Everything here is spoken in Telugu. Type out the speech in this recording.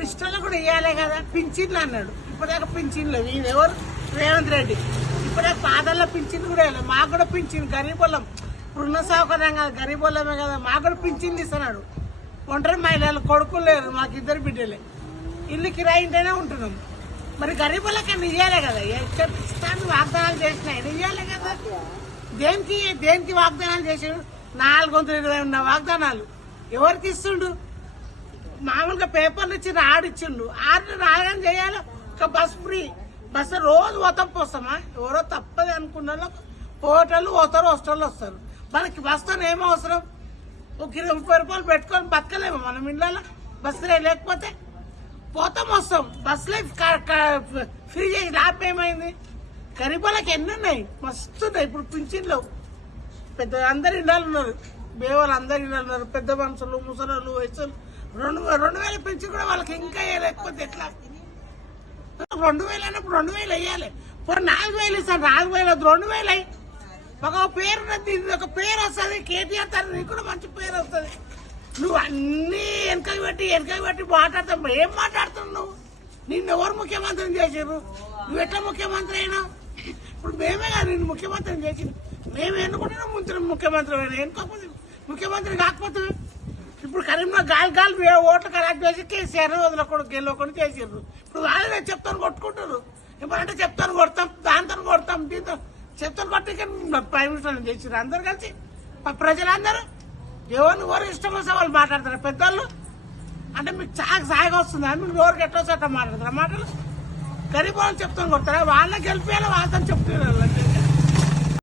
ఇప్పుడు ఇష్టంలో కూడా ఇవ్వాలి కదా. పింఛన్లు అన్నాడు. ఇప్పటిదాకా పింఛన్లు ఇది ఎవరు? రేవంత్ రెడ్డి. ఇప్పుడే పాదల్లో పింఛన్ కూడా వేయలేదు మాకు కూడా పింఛన్ గరీబులం ఇప్పుడున్న సౌకర్యం కదా. గరీబులమే కదా. మాకు కూడా పింఛన్ ఇస్తున్నాడు. ఒంటరి మహిళలు కొడుకులు లేరు. మాకు ఇద్దరు బిడ్డలే. ఇల్లు కిరాయింటేనే ఉంటున్నాం. మరి గరీబులకన్నా ఇవ్వాలి కదా. ఇస్తాను వాగ్దానాలు చేసినాయి ఇవ్వాలి కదా. దేనికి? దేనికి వాగ్దానాలు చేసాడు నాలుగు వందల ఇరవై ఉన్న వాగ్దానాలు. ఎవరికి ఇస్తుండు మామూలుగా పేపర్లు ఇచ్చి ఆడిచ్చిండు ఆర్డర్ రాగానే చేయాలి. ఒక బస్ ఫ్రీ. బస్సు రోజు పోతాం పోస్తామా? ఎవరో తప్పదు అనుకున్న వాళ్ళు పోతారు హాస్టల్ వస్తారు. మనకి బస్తాను ఏం అవసరం? ఒక ఇరవై ముప్పై రూపాయలు పెట్టుకొని బతకలేము మనం ఇళ్ళలో. బస్సులే లేకపోతే పోతాం వస్తాం. బస్సులే క- ఫ్రీ చేసి లాభం ఏమైంది? గరీబులకు ఎన్ని ఉన్నాయి? మస్తు ఉన్నాయి. ఇప్పుడు పింఛన్లు. పెద్ద అందరు ఇళ్ళలు ఉన్నారు. బేవాళ్ళు అందరు ఇళ్ళలు ఉన్నారు. పెద్ద మనుషులు ముసలు వయసులు. రెండు రెండు వేలు పెంచి కూడా వాళ్ళకి ఇంకా లేకపోతే ఎట్లా? రెండు వేలు అయినప్పుడు రెండు వేలు వేయాలి. పోనీ నాలుగు వేలు ఇస్తాను నాలుగు వేలు రెండు వేలు అయ్యి. ఒక పేరు ఒక పేరు వస్తుంది కేటీఆర్ తన నీకు కూడా మంచి పేరు వస్తుంది. నువ్వు అన్ని వెనకకి పెట్టి వెనకకి పెట్టి మాట్లాడతావు. ఏం మాట్లాడుతున్నావు నువ్వు? నిన్ను ఎవరు ముఖ్యమంత్రిని చేసారు నువ్వు ఎట్లా ముఖ్యమంత్రి అయినా ఇప్పుడు మేమే కాదు నిన్ను ముఖ్యమంత్రిని చేసింది మేము ఎన్నుకుంటున్నాం ముందు ముఖ్యమంత్రి? అయినా ఎన్నుకోకపోతే ముఖ్యమంత్రి కాకపోతే ఇప్పుడు కరీంనగర్ గాలి గాలి ఓట్లు కరాక్ చేసి కేసీఆర్ వదలకూడదు గెలవకుండా చేసారు ఇప్పుడు వాళ్ళే చెప్తాను కొట్టుకుంటారు. ఇప్పుడంటే చెప్తాను కొడతాం దాంతో కొడతాం దీంతో చెప్తాను కొట్టి ప్రైమ్ మినిస్టర్ చేసారు అందరు కలిసి. ప్రజలందరూ? ఎవరిని ఎవరు ఇష్టం వస్తే వాళ్ళు మాట్లాడతారు. పెద్దోళ్ళు? అంటే మీకు చాలా సాయిగా వస్తుంది? మీకు నోరుకి ఎట్లా వస్తే అట్లా మాట్లాడతారు మాటలు? గరీబ్ వాళ్ళు చెప్తాను కొడతారా? వాళ్ళని గెలిపేయాలి వాళ్ళతో చెప్తున్నారు